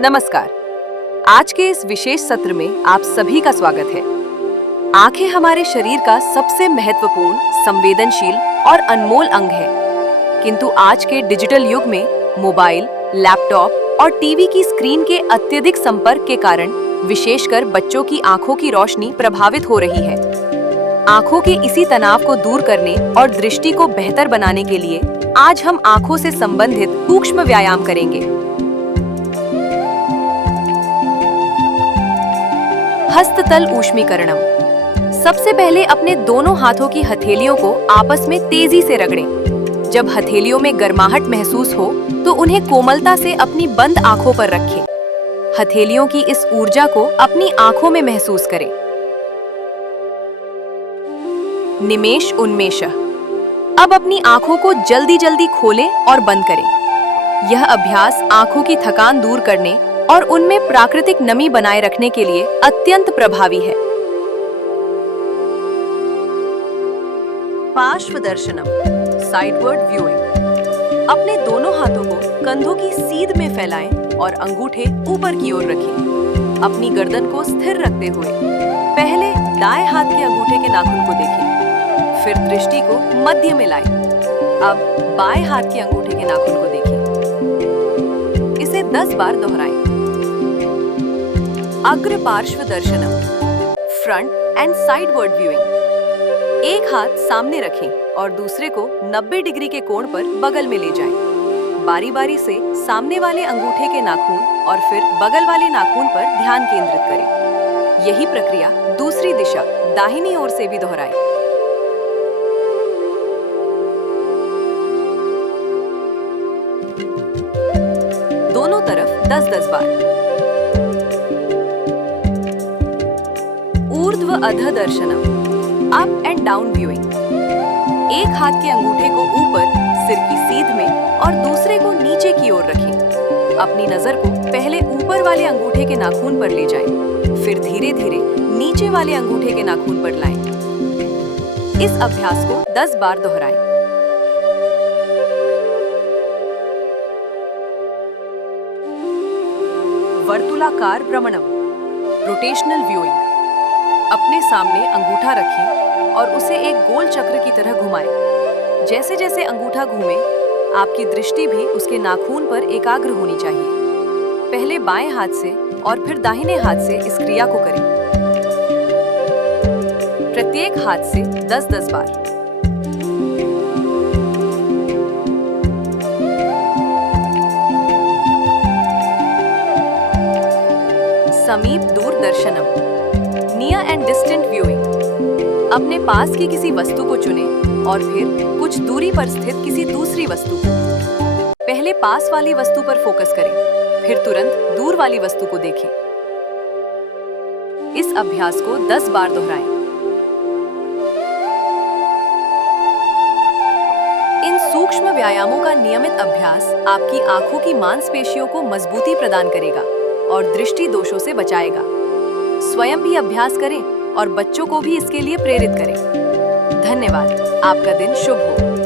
नमस्कार। आज के इस विशेष सत्र में आप सभी का स्वागत है। आंखें हमारे शरीर का सबसे महत्वपूर्ण, संवेदनशील और अनमोल अंग है। किंतु आज के डिजिटल युग में मोबाइल, लैपटॉप और टीवी की स्क्रीन के अत्यधिक संपर्क के कारण विशेषकर बच्चों की आंखों की रोशनी प्रभावित हो रही है। आंखों के इसी तनाव को दूर करने और दृष्टि को बेहतर बनाने के लिए आज हम आंखों से संबंधित सूक्ष्म व्यायाम करेंगे। हस्ततल ऊष्मीकरणम। सबसे पहले अपने दोनों हाथों की हथेलियों को आपस में तेजी से रगड़ें। जब हथेलियों में गर्माहट महसूस हो तो उन्हें कोमलता से अपनी बंद आंखों पर रखें। हथेलियों की इस ऊर्जा को अपनी आंखों में महसूस करें। निमेष उन्मेषः। अब अपनी आंखों को जल्दी जल्दी खोलें और बंद करें। यह अभ्यास आंखों की थकान दूर करने और उनमें प्राकृतिक नमी बनाए रखने के लिए अत्यंत प्रभावी है। पार्श्वदर्शनम, साइडवर्ड व्यूइंग। अपने दोनों हाथों को कंधों की सीध में फैलाएं और अंगूठे ऊपर की ओर रखें। अपनी गर्दन को स्थिर रखते हुए पहले दाएं हाथ के अंगूठे के नाखून को देखें, फिर दृष्टि को मध्य में लाएं। अब बाएं हाथ के अंगूठे के नाखून को देखें। इसे 10 बार दोहराएं। अग्र पार्श्व दर्शनम, फ्रंट एंड साइडवर्ड व्यूइंग। एक हाथ सामने रखें और दूसरे को 90 डिग्री के कोण पर बगल में ले जाएं। बारी बारी से सामने वाले अंगूठे के नाखून और फिर बगल वाले नाखून पर ध्यान केंद्रित करें। यही प्रक्रिया दूसरी दिशा दाहिनी ओर से भी दोहराएं। दोनों तरफ 10-10 बार। ऊर्ध्व अधः दर्शनम, अप एंड डाउन व्यूइंग। एक हाथ के अंगूठे को ऊपर सिर की सीध में और दूसरे को नीचे की ओर रखें। अपनी नजर को पहले ऊपर वाले अंगूठे के नाखून पर ले जाएं, फिर धीरे धीरे नीचे वाले अंगूठे के नाखून पर लाएं। इस अभ्यास को 10 बार दोहराएं। वर्तुलाकार भ्रमणम, रोटेशनल व्यूइंग। अपने सामने अंगूठा रखें और उसे एक गोल चक्र की तरह घुमाएं। जैसे जैसे अंगूठा घूमे, आपकी दृष्टि भी उसके नाखून पर एकाग्र होनी चाहिए। पहले बाएं हाथ से और फिर दाहिने हाथ से इस क्रिया को करें। प्रत्येक हाथ से 10-10 बार। समीप दूर दर्शनम, नियर एंड डिस्टेंट व्यूइंग। अपने पास की किसी वस्तु को चुनें और फिर कुछ दूरी पर स्थित किसी दूसरी वस्तु को। पहले पास वाली वस्तु पर फोकस करें, फिर तुरंत दूर वाली वस्तु को देखें। इस अभ्यास को 10 बार दोहराएं। इन सूक्ष्म व्यायामों का नियमित अभ्यास आपकी आंखों की मांसपेशियों को मजबूती प्रदान करेगा और दृष्टि दोषों से बचाएगा। स्वयं भी अभ्यास करें और बच्चों को भी इसके लिए प्रेरित करें। धन्यवाद। आपका दिन शुभ हो।